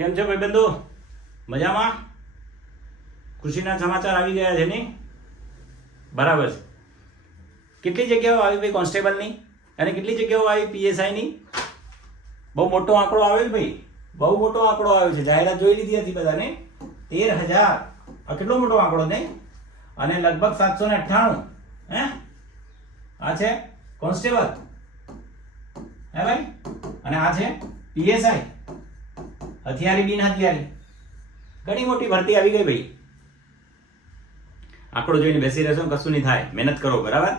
કેમ છો ભાઈબંધો? મજામાં? ખુશીના સમાચાર આવી ગયા છે નહીં? બરાબર છે. કેટલી જગ્યાઓ આવી ભાઈ કોન્સ્ટેબલની અને કેટલી જગ્યાઓ આવી પીએસઆઈની? બહુ મોટો આંકડો આવ્યો છે ભાઈ, બહુ મોટો આંકડો આવ્યો છે. જાહેરાત જોઈ લીધી હતી બધાને. 13,000 આ કેટલો મોટો આંકડો નહીં? અને લગભગ 798 હે આ છે કોન્સ્ટેબલ હે ભાઈ, અને આ છે પીએસઆઈ, હથિયારી બિન હથિયારી. ઘણી મોટી ભરતી આવી ગઈ ભાઈ. આંકડો જોઈને બેસી રહેશો કશું નહીં થાય. મહેનત કરો, બરાબર?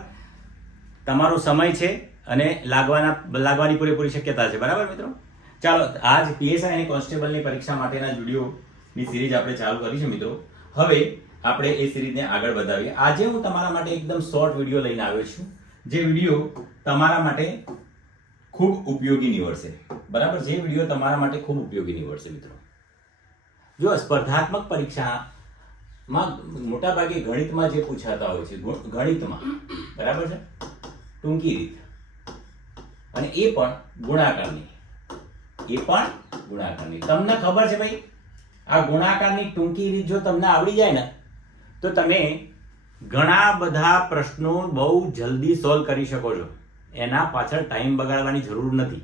તમારો સમય છે અને લાગવાની પૂરેપૂરી શક્યતા છે, બરાબર મિત્રો? ચાલો, આજ પીએસઆઈ અને કોન્સ્ટેબલની પરીક્ષા માટેના વિડીયોની સિરીઝ આપણે ચાલુ કરી છે મિત્રો. હવે આપણે એ સિરીઝને આગળ વધાવીએ. આજે હું તમારા માટે એકદમ શોર્ટ વિડીયો લઈને આવ્યો છું, જે વિડીયો તમારા માટે ખૂબ ઉપયોગી નીવડશે, બરાબર? જે વિડીયો તમારા માટે ખૂબ ઉપયોગી નીવડશે મિત્રો. જો સ્પર્ધાત્મક પરીક્ષામાં મોટાભાગે ગણિતમાં જે પૂછાતા હોય છે, ગણિતમાં, બરાબર છે, ટૂંકી રીત, અને એ પણ ગુણાકારની, તમને ખબર છે ભાઈ, આ ગુણાકારની ટૂંકી રીત જો તમને આવડી જાય ને તો તમે ઘણા બધા પ્રશ્નો બહુ જલ્દી સોલ્વ કરી શકો છો. એના પાછળ ટાઈમ બગાડવાની જરૂર નથી,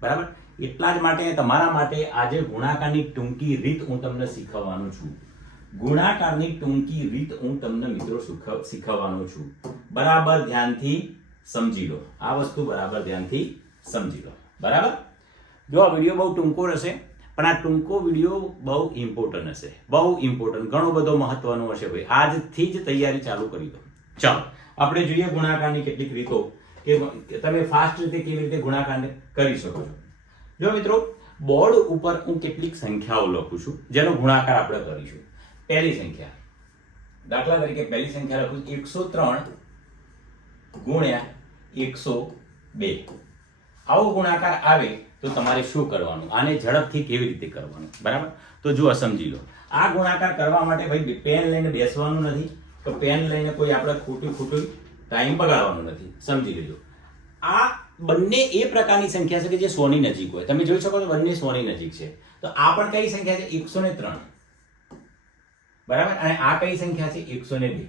બરાબર? એટલા જ માટે તમારા માટે આજે ગુણાકારની ટૂંકી રીત હું તમને શીખવવાનો છું. ગુણાકારની ટૂંકી રીત હું તમને મિત્રો શીખવવાનો છું. બરાબર ધ્યાનથી સમજી લો આ વસ્તુ, બરાબર ધ્યાનથી સમજી લો, બરાબર? જો આ વિડીયો બહુ ટૂંકો રહેશે, પણ આ ટૂંકો વિડીયો બહુ ઇમ્પોર્ટન્ટ હશે, બહુ ઇમ્પોર્ટન્ટ, ઘણો બધો મહત્વનો હશે ભાઈ. આજથી જ તૈયારી ચાલુ કરી દો. ચાલો આપણે જોઈએ ગુણાકારની કેટલીક રીતો, કે તમે ફાસ્ટ રીતે કેવી રીતે ગુણાકાર કરી શકો છો. જો મિત્રો, બોર્ડ ઉપર હું કેટલીક સંખ્યાઓ લખું છું જેનો ગુણાકાર આપણે કરીશું. પહેલી સંખ્યા, દાખલા તરીકે પહેલી સંખ્યા લખું છું 103 ગુણ્યા 102. આવો ગુણાકાર આવે તો તમારે શું કરવાનું? આને ઝડપથી કેવી રીતે કરવાનું, બરાબર? તો જુઓ, સમજી લો. આ ગુણાકાર કરવા માટે ભાઈ પેન લઈને બેસવાનું નથી, તો પેન લઈને કોઈ આપણે ખોટું ટાઈમ બગાડવાનો નથી. સમજી લેજો. આ બંને એ પ્રકારની સંખ્યા છે કે જે 100 ની નજીક હોય. તમે જોઈ શકો છો બંને 100 ની નજીક છે. તો આ પણ કઈ સંખ્યા છે? 103, બરાબર? અને આ કઈ સંખ્યા છે? 102.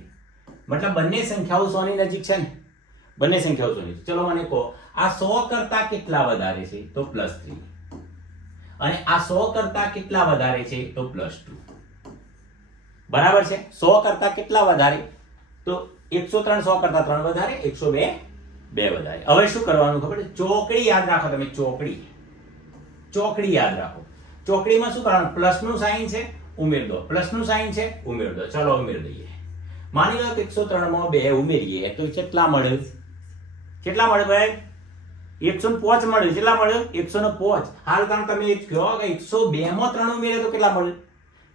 મતલબ બંને સંખ્યાઓ 100 ની નજીક છે ને? બંને સંખ્યાઓ 100 ની. ચલો મને કહો, આ 100 કરતા કેટલા વધારે છે? તો +3. અને આ 100 કરતા કેટલા વધારે છે? તો +2. બરાબર છે? 100 કરતા કેટલા વધારે? તો 103 100 કરતા 3 વધારે, 102 2 વધારે. હવે શું કરવાનું ખબર છે? ચોકડી યાદ રાખો તમે. ચોકડી યાદ રાખો. ચોકડીમાં શું કરવાનું? પ્લસનું સાઇન છે, ઉમેર દો. પ્લસનું સાઇન છે, ઉમેર દો. ચલો ઉમેર દઈએ. માની લો કે 103 માં 2 ઉમેરીએ તો કેટલા મળે? કેટલા મળે ભાઈ? 105 મળે. કેટલા મળે? 105. હાલ તમે કહો કે 102 માં 3 ઉમેરે તો કેટલા મળે?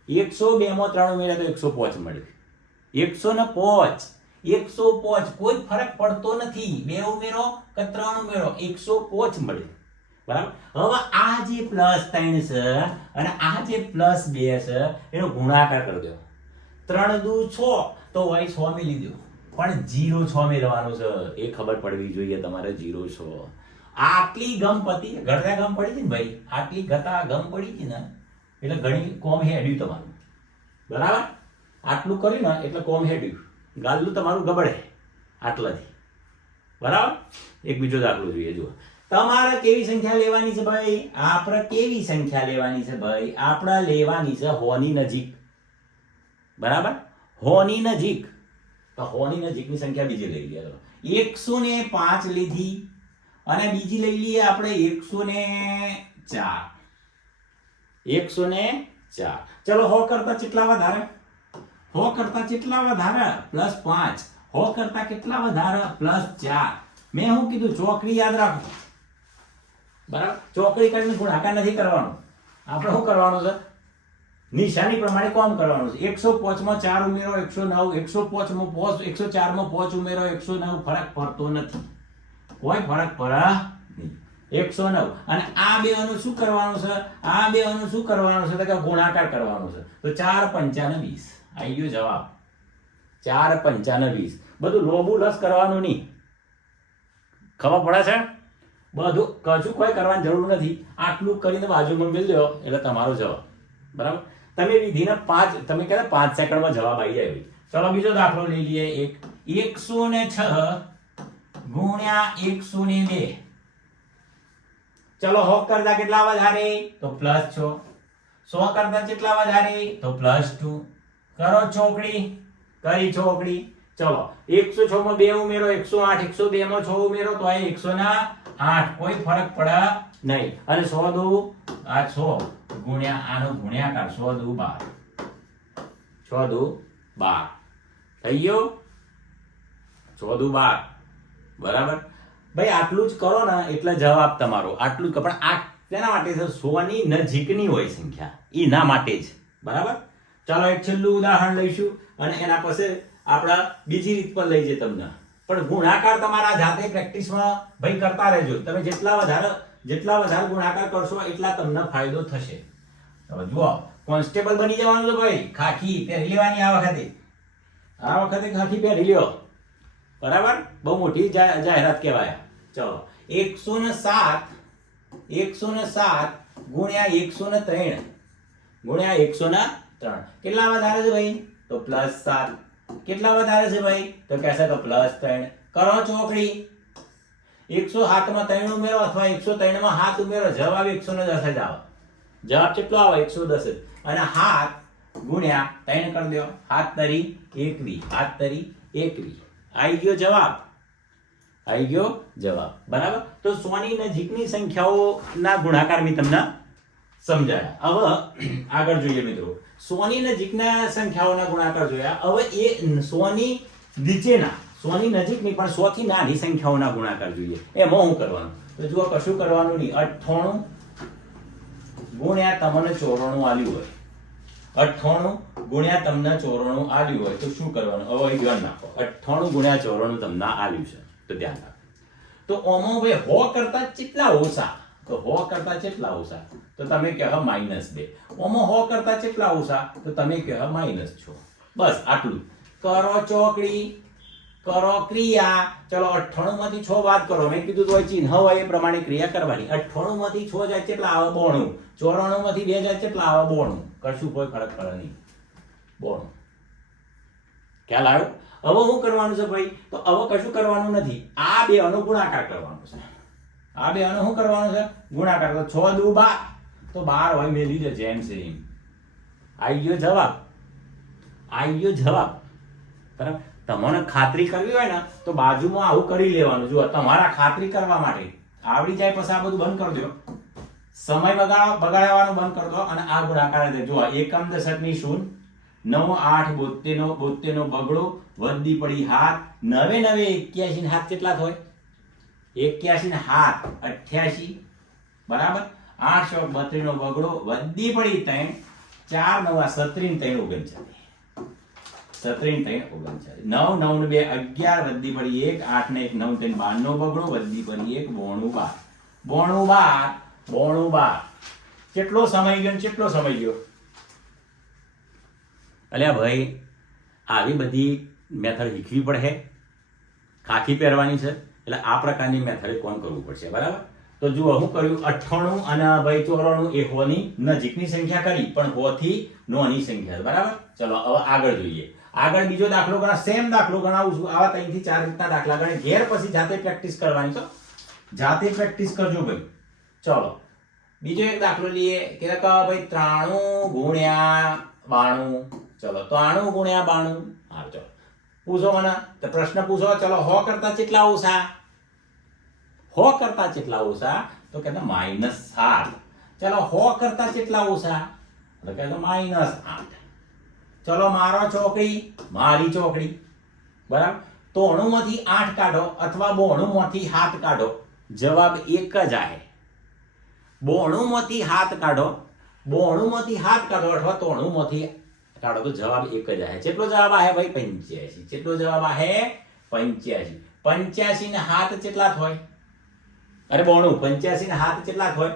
102 માં 3 ઉમેરે તો 105 મળે. 105 કોઈ ફરક પડતો નથી. 2 ઉમેરો કે 3 ઉમેરો, 105 મળે, બરાબર? હવે આ જે +3 છે અને આ જે +2 છે એનો ગુણાકાર કરી દો. 3 દુ 6 તો હોય 6 મેલી દો, પણ 0 6 મેળવવાનું છે. એ ખબર પડવી જોઈએ તમારે. 0 6 આટલી ગમ પતી, ગળતા ગમ પડી હતી ને ભાઈ, આટલી ગતા ગમ પડી હતી ને એટલે ઘણી કોમ હેડ્યું તમારું, બરાબર? આટલું કર્યું ને એટલે કોમ હેડ્યું, ગાલ્લું તમારું ગબડે આટલાથી, બરાબર? એક બીજો દાખલો જોઈએ. જુઓ, તમારે કેવી સંખ્યા લેવાની છે ભાઈ? આપણે કેવી સંખ્યા લેવાની છે ભાઈ? આપણે લેવાની છે 100 ની નજીક, બરાબર? 100 ની નજીક. તો 100 ની નજીકની સંખ્યા બીજી લઈ લઈએ. 105 લીધી અને બીજી લઈ લઈએ આપણે 104. 104. ચલો 100 કરતા કેટલા વધારે? 100 કરતા કેટલા વધારે? +5. 100 કરતા કેટલા વધારે? +4. મેં શું કીધું? ચોકડી યાદ રાખો, બરાબર? ચોકડી કરીને ગુણાકાર નથી કરવાનો. આપણે શું કરવાનું છે? નિશાની પ્રમાણે કોમ કરવાનું છે. 105 માં 4 ઉમેરો 109, 105 માં 5, 104 માં 5 ઉમેરો 109. ફરક પડતો નથી, કોઈ ફરક પડે નહીં. 109. અને આ બેનું શું કરવાનું છે? આ બેનું શું કરવાનું છે? તો ગુણાકાર કરવાનો છે. તો 4 5 20. આવી ગયો જવાબ. 4 5 20. બધું લોબુ લસ કરવાનું નહીં. ખબર પડે છે? બધું કશું કોઈ કરવાની જરૂર નથી. આટલું કરીને બાજુમાં મેળ દો એટલે તમારો જવાબ. બરાબર. તમે વિધિને 5 તમે કહે 5 સેકન્ડમાં જવાબ આવી જાય. ચલો બીજો દાખલો લઈ લઈએ. 106 ગુણ્યા 102. ચલો 100 કરતા કેટલા વધારે? તો +6. 100 કરતા કેટલા વધારે? તો +2. કરો ચોકડી. કરી ચોકડી. ચલો 106 માં 2 ઉમેરો, 108. 102 માં 6 ઉમેરો તો આ 108. કોઈ ફરક પડે નહીં. અને 100 દુ આ 100 ગુણ્યા આનો ગુણ્યાકાર 100 દુ 12. 6 દુ 12 થઈ ગયો. 6 દુ 12. બરાબર. ભાઈ આટલું જ કરો ને એટલે જવાબ તમારો. આટલું પણ આ તેના માટે છે 100 ની નજીકની હોય સંખ્યા, એના માટે જ. બરાબર. ચાલો એક છેલ્લું ઉદાહરણ લઈશું અને એના પછી આપણા બીજી રીત પર લઈ જઈએ તમને. પણ ગુણાકાર તમારા જાતે પ્રેક્ટિસમાં ભાઈ કરતા રહેજો. તમે જેટલા વધારે ગુણાકાર કરશો એટલા તમને ફાયદો થશે. હવે જુઓ, કોન્સ્ટેબલ બની જવાનું છે ભાઈ. ખાખી પહેરી લેવાની આ વખતે ખાખી પહેરી લ્યો. બરાબર. બહુ મોટી જાહેરાત કહેવાય. ચલો 107 ગુણ્યા 103 ગુણ્યા 103 કેટલા વધારે છે ભાઈ? તો +7. કેટલા વધારે છે ભાઈ? તો કહેશે તો +3. કરો ચોકડી. 107 માં 3 ઉમેરો અથવા 103 માં 7 ઉમેરો, જવાબ 110 જ આવે. જવાબ કેટલો આવે? 110. અને 7 ગુણ્યા 3 કરી દો. 7 તરી 21. 7 તરી 21. આવી ગયો જવાબ. બરાબર. તો 100 ની નજીકની સંખ્યાઓના ગુણાકાર મેં તમને સમજાયા. હવે આગળ જોઈએ મિત્રો. 100 ની નજીકના સંખ્યાઓના ગુણાકાર જોયા. હવે એ 100 ની નીચેના, 100 ની નજીકની પણ 100 થી નાની સંખ્યાઓના ગુણાકાર જોઈએ. એમાં શું કરવાનું? તો જુઓ, કશું કરવાનું નહીં. 98 ગુણ્યા તમને 94 આલ્યું હોય. 98 ગુણ્યા તમને 94 આલ્યું હોય તો શું કરવાનું? હવે ધ્યાન રાખો. 98 ગુણ્યા 94 તમને આલ્યું છે તો ધ્યાન રાખો. તો ઓમો ભાઈ 100 કરતા કેટલા ઓછા? તો 100 કરતા કેટલા ઓછા? તો તમે કહો -2. ઓમો 100 કરતા કેટલા ઓછા? તો તમે કહો -6. બસ આટલું. કરો ચોકડી, કરો ક્રિયા. ચલો 98 માંથી 6 બાદ કરો. મેં કીધું તો ચિહ્ન હોય એ પ્રમાણે ક્રિયા કરવાની. 98 માંથી 6 જાય કેટલા આવે? 92. 94 માંથી 2 જાય કેટલા આવે? 92. કશું કોઈ ફરક પડે નહીં. 92. ખ્યાલ આવ્યો? હવે શું કરવાનું છે ભાઈ? તો હવે કશું કરવાનું નથી. આ બે નો ગુણાકાર કરવાનો છે. આ બે નો શું કરવાનું છે? ગુણાકાર. તો 6 દુ 12. તો 12 હોય મેં લીધે જેમ છે એમ. આવી ગયો જવાબ. બરાબર. તમને ખાતરી કરવી હોય ને તો બાજુમાં આવું કરી લેવાનું. જુઓ, તમારા ખાતરી કરવા માટે આવડી જાય પછી આ બધું બંધ કરી દો. સમય બગાડવાનું બંધ કરી દો અને આ ગુણાકાર દે. જુઓ, એકમ દશકની શૂન્ય, 9 8 72 નો બગડો, વધી પડી 7, 9 9 81 ને 7 કેટલા થાય? 81 ને 7 88. બરાબર. 8 32 નો બગડો, વધી પડી 3, 4 9 17 3 39. 17 3 39. 9 9 ને 2 11, વધી પડી 1, 8 ને 1 9 3 12 નો બગડો, વધી પડી 1, 92. કેટલો સમય ગયો? અલ્યા ભાઈ, આવી બધી મેથડ શીખવી પડે. ખાખી પહેરવાની છે એટલે આ પ્રકારની મેથડ કોણ કરવું પડશે. બરાબર. તો જુઓ, હું કર્યું 98 અને ભાઈ 94 એ 100 ની નજીકની સંખ્યા કરી, પણ 100 થી નાની સંખ્યા. બરાબર. ચલો હવે આગળ જોઈએ. આગળ બીજો દાખલો ગણા. સેમ દાખલો ગણાવું છું. આવા 3 થી 4 રીતના દાખલા ગણે. ઘેર પછી જાતે પ્રેક્ટિસ કરવાની છે. જાતે પ્રેક્ટિસ કરજો ભાઈ. ચલો બીજો એક દાખલો લઈએ કે ભાઈ 93 ગુણ્યા 92. ચલો 93 ગુણ્યા 92. હા ચલો પૂછો મને. તો પ્રશ્ન પૂછો. ચલો 100 કરતા કેટલા ઓછા? 100 કરતા કેટલા ઓછા? તો કહેતા -7. ચલો 100 કરતા કેટલા ઓછા? તો કહેતો -8. ચલો મારી ચોકડી. બરાબર. 93 માંથી 8 કાઢો અથવા 92 માંથી 7 કાઢો, જવાબ એક જ આવે. 92 માંથી 7 કાઢો, 92 માંથી 7 કાઢો અથવા 93 માંથી કાઢો તો જવાબ એક જ આવે. કેટલો જવાબ આવે ભાઈ? 85. કેટલો જવાબ આવે? 85. 85 ને 7 કેટલા થાય? અરે 92. 85 ને 7 કેટલા થાય?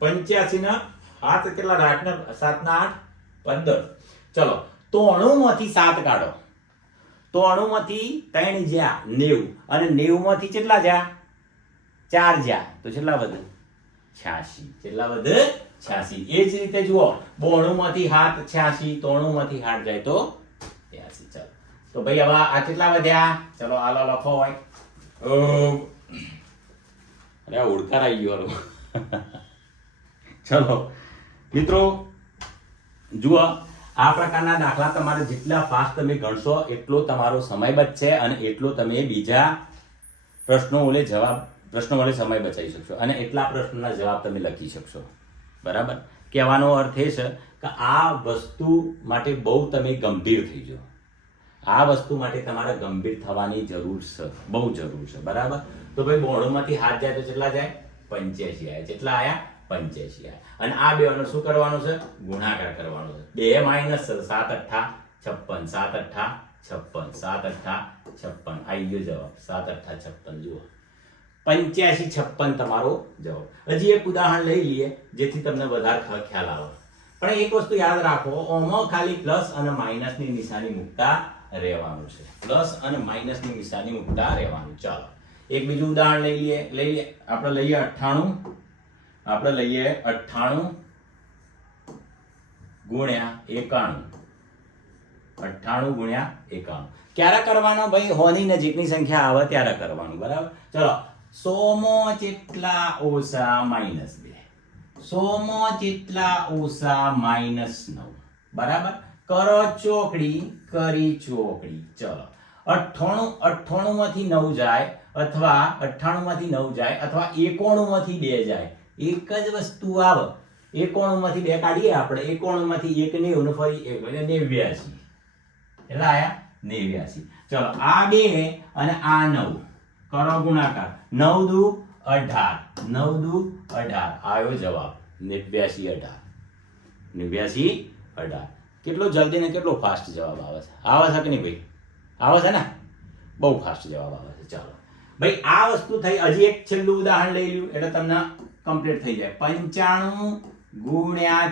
85 ને 7 કેટલા? 8 ને 7 ના 8 15. ચલો 93 માંથી 7 કાઢો. 93 માંથી 3 જ્યા 90 અને 90 માંથી કેટલા જ્યા? 4 જ્યાં તો કેટલા વધે 86. કેટલા વધે 86. એ જ રીતે જુઓ 92 માંથી 7 86, 93 માંથી 8 જાય તો 83. ચાલો તો ભાઈ હવે આ કેટલા વધ્યા? ચલો આલો લખો હોય. અરે ઓળખાર આવી ગયો. ચલો મિત્રો જુઓ, આ પ્રકારના દાખલા તમારે જેટલા ફાસ્ટ તમે ગણશો એટલો તમારો સમય બચશે અને એટલો તમે બીજા પ્રશ્નો વડે સમય બચાવી શકશો અને એટલા પ્રશ્નોના જવાબ તમે લખી શકશો. બરાબર? કહેવાનો અર્થ એ છે કે આ વસ્તુ માટે બહુ તમે ગંભીર થઈ જાઓ. આ વસ્તુ માટે તમારે ગંભીર થવાની જરૂર છે, બહુ જરૂર છે. બરાબર? તો ભાઈ 92 માંથી 7 જાય તો કેટલા જાય? 85 આવ્યા. કેટલા આવ્યા? 85 આવ્યા. અને આ બેનો શું કરવાનું છે? ગુણાકાર કરવાનો છે. 2 માઇનસ 7 8 56, 7 8 56, 7 8 56. આવી ગયો જવાબ 7 8 56. જુઓ 85 56 તમારો જવાબ. હજી એક ઉદાહરણ લઈ લઈએ જેથી તમને વધારે ખ્યાલ આવે. પણ એક વસ્તુ યાદ રાખો, ઓમાં ખાલી પ્લસ અને માઇનસ ની નિશાની મૂકતા રહેવાનું છે. પ્લસ અને માઇનસ ની નિશાની મૂકતા રહેવાનું. ચાલો એક બીજું ઉદાહરણ લઈ લઈએ. આપણે લઈએ 98. આપણે લઈએ 98 ગુણ્યા 91. 98 ગુણ્યા 91. ક્યારે કરવાનો ભાઈ? હોની નજીકની સંખ્યા આવે ત્યારે કરવાનું. બરાબર? ચલો 100 માં જેટલા ઓછા -2, 100 માં જેટલા ઓછા -9. બરાબર? કરો ચોકડી, કરી ચોકડી. ચલો 98 માંથી 9 જાય અથવા 98 માંથી 9 જાય અથવા 91 માંથી 2 જાય. એક જ વસ્તુ આવે. 91 માંથી 2 કાઢીએ આપણે. 91 માંથી 1 90 ને ફરી 1 એટલે 89. કેટલા આયા? 89. ચલો આ 2 અને આ 9 કરો ગુણાકાર. 9 દુ 18, 9 દુ 18. આવ્યો જવાબ 89 18. 89 18. કેટલો જલ્દી ને કેટલો ફાસ્ટ જવાબ આવે છે? આવે છે કે નહીં ભાઈ? આવે છે ને? બહુ ફાસ્ટ જવાબ આવે છે. ચાલો ભાઈ આ વસ્તુ થઈ. હજી એક છેલ્લું ઉદાહરણ લઈ લ્યું એટલે તમને કમ્પ્લીટ થઈ જાય. 95 ગુણ્યા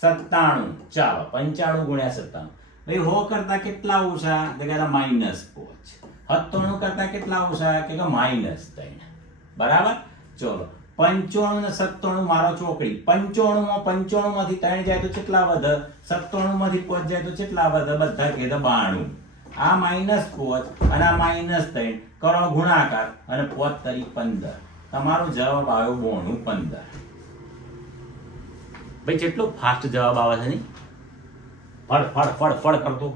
97. ચાલો 95 ગુણ્યા 97. ભાઈ 100 કરતા કેટલા ઓછા? તો કે -5. 97 કરતા કેટલા ઓછા? કે -3. બરાબર? ચલો 95 ને 97 મારો ચોકડી. 95 માં 95 માંથી 3 જાય તો કેટલા વધે? 97 માંથી 5 જાય તો કેટલા વધે? બધા કે 92. આ -5 અને આ -3 કરો ગુણાકાર અને 5 તરી 15. તમારો જવાબ આવ્યો 92 15. ભાઈ કેટલો ફાસ્ટ જવાબ આવે છે નહીં? ફળ કરતો.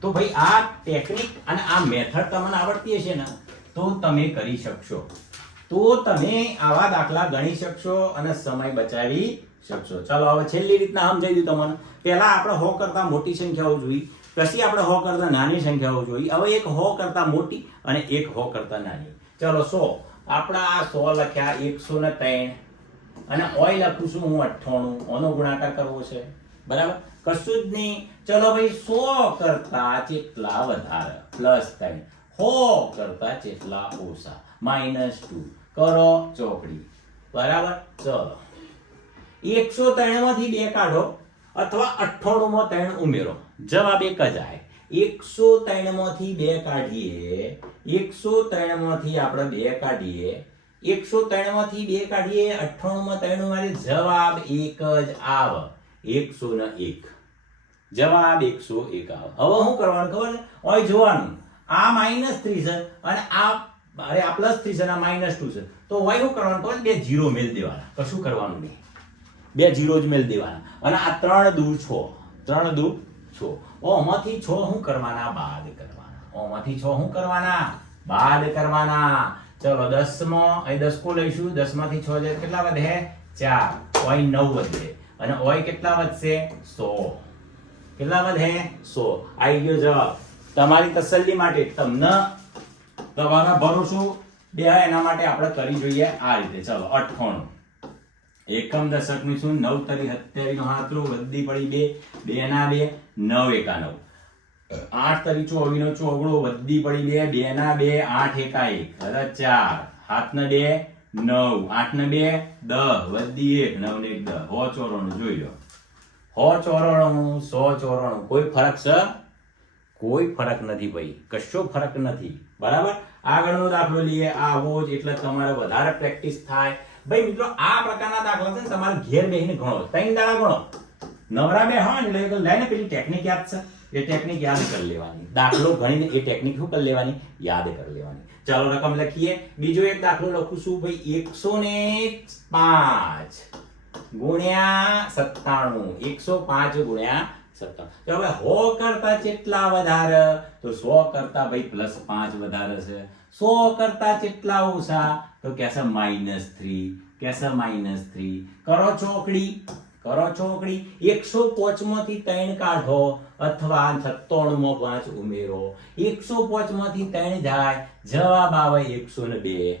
તો ભાઈ આ ટેકનિક અને આ મેથડ તમને આવડતી હશે ને તો તમે કરી શકશો. તો તમે આવા દાખલા ગણી શકશો અને સમય બચાવી શકશો. ચાલો હવે છેલ્લી રીતના સમજાવી દઉં તમને. પહેલા આપણે 100 કરતા મોટી સંખ્યાઓ જોઈ, પછી આપણે 100 કરતા નાની સંખ્યાઓ જોઈ. હવે એક 100 કરતા મોટી અને એક 100 કરતા નાની. ચલો 100. આપણે આ 100 લખ્યા, 103 અને ઓય લખું છું હું 98. ઓનો ગુણાકાર કરવો છે. બરાબર? કશું જ નહીં. ચલો ભાઈ 100 કરતા કેટલા વધારે? +3. 100 કરતા કેટલા ઓછા? -2. કરો ચોકડી. બરાબર? ચલો 103 માંથી 2 કાઢો અથવા 98 માં 3 ઉમેરો. જવાબ એક જ આવે. 103 માંથી 2 કાઢીએ. 103 માંથી આપણે 2 કાઢીએ. 103 માંથી 2 કાઢીએ. 98 માં 3 ઉમેરીએ. જવાબ એક જ આવે. 101. જવાબ 101 આવે. હવે શું કરવાનું ખબર છે? ઓય જોવાનું. આ -3 છે અને આ +3 છે અને આ -2 છે. તો ઓય શું કરવાનું ખબર? 2 0 મેલ દેવાના. કશું કરવાનું નહીં. 2 0 જ મેલ દેવાના. અને આ 3 દૂર 6. 3 દૂર 6. ઓમાંથી 6 શું કરવાના? બાદ કરવાના. ઓમાંથી 6 શું કરવાના? બાદ કરવાના. ચલો 10 માં અહીં 10 કો લઈશું. 10 માંથી 6 જાય કેટલા વધે? 4. ઓય 9 વધે અને ઓય કેટલા વધશે? 100. કેટલા વધે? 100. આવી ગયો જવાબ. તમારી તસલ્લી માટે તમને તમારા ભરોસો બે એના માટે આપણે કરી જોઈએ આ રીતે. ચલો 98. એકમ દશકનું શું? 9 તરી 27 નો હાથરો વધી પડી 2. 2 ના 2 9 એકા 9. 8 તરી 24 નો ચોગડો વધી પડી 2. 2 ના 2 8 એકા 1 અરે 4. હાથ ને 2 9. 8 ને 2 10 વધી 1 9 ને 1 10. 100 ચોરાણું જોઈ લો. 100 ચોરાણું 100 ચોરાણું. કોઈ ફરક છે? કોઈ ફરક નથી ભાઈ. કશો ફરક નથી. બરાબર? આગળનો દાખલો લઈએ, આવો જ, એટલે તમારે વધારે પ્રેક્ટિસ થાય. ભાઈ મિત્રો, આ પ્રકારના દાખલા છે ને તમારે ઘેર બેસીને ગણો, 3 દાડા ગણો. નવરા બે હોય ને એટલે લઈને પેલી ટેકનિક યાદ છે, એ ટેકનિક યાદ કરી લેવાની. દાખલો ગણીને એ ટેકનિક શું કરી લેવાની? યાદ કરી લેવાની. ચાલો રકમ લખીએ. બીજો એક દાખલો લખું છું ભાઈ, 105 ગુણ્યા 97. 105 ગુણ્યા 97. તો હવે 100 કરતા કેટલા વધારે? તો 100 કરતા ભાઈ +5 વધારે છે. 100 કરતા કેટલા ઓછા? તો કહેશે -3. કહેશે -3. કરો ચોકડી, કરો ચોકડી. 105 માંથી 3 કાઢો અથવા 97 માં 5 ઉમેરો. 105 માંથી 3 જાય, જવાબ આવે 102.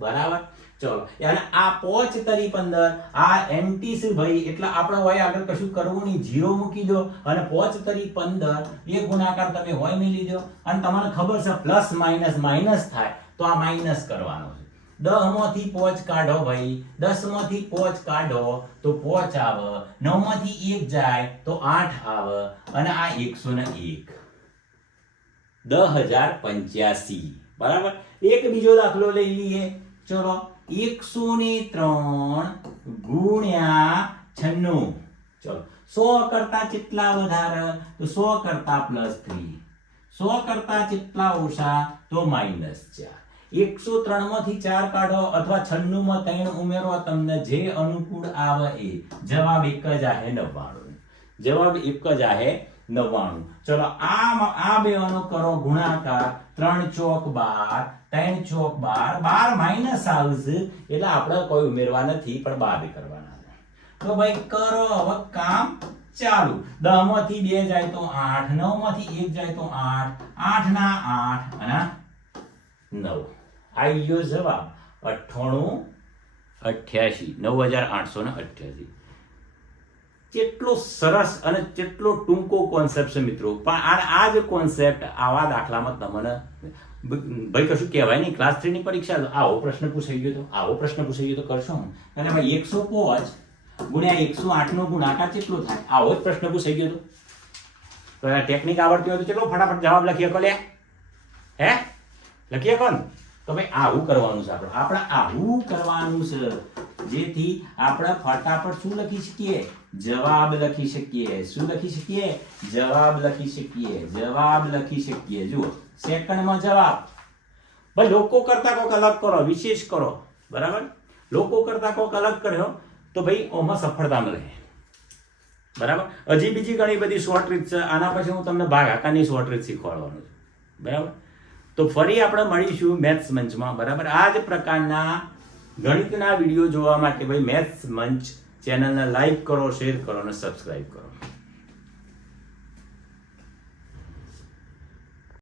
બરાબર. ચલો, અને આ 5 તરી 15, આ એન્ટી છે ભાઈ, એટલે આપણે હોય આગળ કશું કરવું નહીં, 0 મૂકી દો અને 5 તરી 15 એ ગુણાકાર તમે હોય મેલી દો. અને તમને ખબર છે પ્લસ માઇનસ માઇનસ થાય તો આ માઇનસ કરવાનો છે. 10 માંથી 5 કાઢો ભાઈ, 10 માંથી 5 કાઢો તો 5 આવે. 9 માંથી 1 જાય તો 8 આવે. અને આ 101. 10,085. બરાબર. એક બીજો દાખલો લઈ લઈએ. ચલો, 103 ગુણ્યા 96. ચલો, 100 કરતા કેટલા વધારે? તો 100 કરતા +3. 100 કરતા કેટલા ઓછા? તો -4. 103 માંથી 4 કાઢો અથવા 96 માં 3 ઉમેરો, તમને જે અનુકૂળ આવે એ. જવાબ એક જ આવે 99. જવાબ એક જ આવે 99. ચલો, આ બેનો કરો ગુણાકાર. 3 ચોક 12, 3 ચોક 12, 12 માઇનસ આવશે એટલે આપણે કોઈ ઉમેરવા નથી, પણ 12 કરવાના છે. તો ભાઈ કરો હવે કામ ચાલુ. 10 માંથી 2 જાય તો 8, 9 માંથી 1 જાય તો 8, 8 ના 8 અને 9. આવી ગયો જવાબ 9888. 9888. કેટલો સરસ અને કેટલો ટૂંકો કોન્સેપ્ટ છે મિત્રો. પણ આ જ કોન્સેપ્ટ આવા દાખલામાં તમને ભાઈ કશું કહેવાય નહીં. ક્લાસ 3 ની પરીક્ષા આવો પ્રશ્ન પૂછાઈ ગયો તો, આવો પ્રશ્ન પૂછાઈ ગયો તો કરશો ને. અને ભાઈ 105 ગુણ્યા 108 નો ગુણાકાર કેટલો થાય? આવો જ પ્રશ્ન પૂછાઈ ગયો તો આ ટેકનિક આવડતી હોય તો ચલો ફટાફટ જવાબ લખીએ કો લે. હે લખીએ કોણ? તો ભાઈ આવું કરવાનું છે. આપણે આવું કરવાનું છે જેથી આપણે ફટાફટ શું લખી શકીએ? જવાબ લખી શકીએ. શું લખી શકીએ? જવાબ લખી શકીએ. જવાબ લખી શકીએ. જુઓ, સેકન્ડમાં જવાબ. ભાઈ લોકો કરતા કોઈક અલગ કરો, વિશેષ કરો. બરાબર. લોકો કરતા કોઈક અલગ કર્યો તો ભાઈ ઓમાં સફળતા મળે. બરાબર. હજી બીજી ઘણી બધી શોર્ટ રીત છે. આના પછી હું તમને ભાગાકારની શોર્ટ રીત શીખવાડવાનું છું. બરાબર. તો ફરી આપણે મળીશું મેથ્સ મંચમાં. બરાબર. આ જ પ્રકારના ગણિતના વિડીયો જોવા માટે ભાઈ મેથ્સ મંચ ચેનલને લાઈક કરો, શેર કરો અને સબસ્ક્રાઇબ કરો.